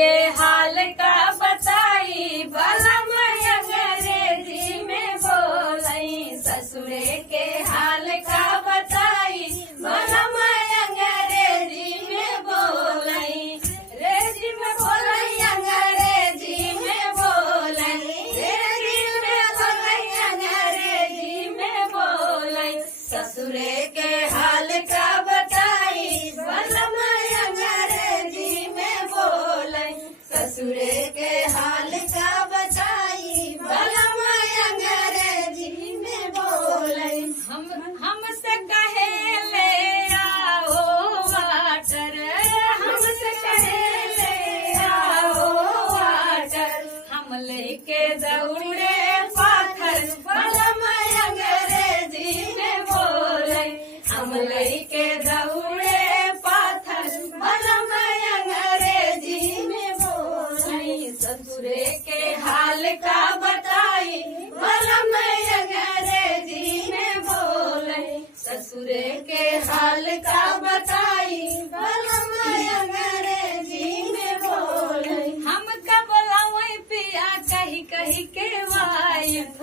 के हाल का बताई बलम अंग्रेजी में बोलई ससुरे के हाल का बताई बलम अंग्रेजी में बोलई रेजी में बोलई अंग्रेजी में बोलई रेजी में बोलई अंग्रेजी में बोलई ससुरे के हाल का बताई बलम अंग्रेजी में बोलई ससुरे के हाल का बताई बलम अंग्रेजी में बोलई हमसे कहे ले आओ वाटर हमसे कहे ले आओ वाटर हम लेके दौड़े पाथर बलम अंग्रेजी में बोलई हम लेके दौड़े पाथर बलम अंग्रेजी में बोलई ससुरे के हाल का बताई बलम अंग्रेजी में बोलई ससुरे के हाल का बताई बलम अंग्रेजी में बोलई हम कब लावई पिया कही कही के वाइफ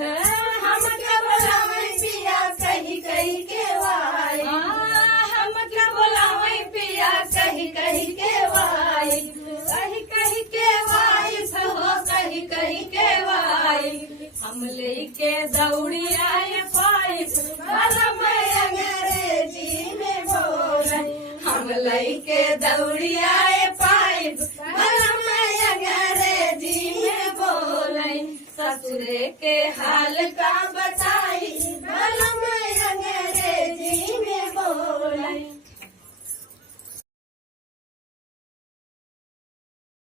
हम कब लावई पिया कही कही के वाइफ हम कब लावई पिया कही कही के वाइफ कही कही के वाइफ हो कही कही के वाइफ हम लेके दौड़ी आए पाइप बलम अंग्रेजी में बोलई हम लेके दौड़ी आए पाइप बलम अंग्रेजी में बोलई ससुरे के हाल का बता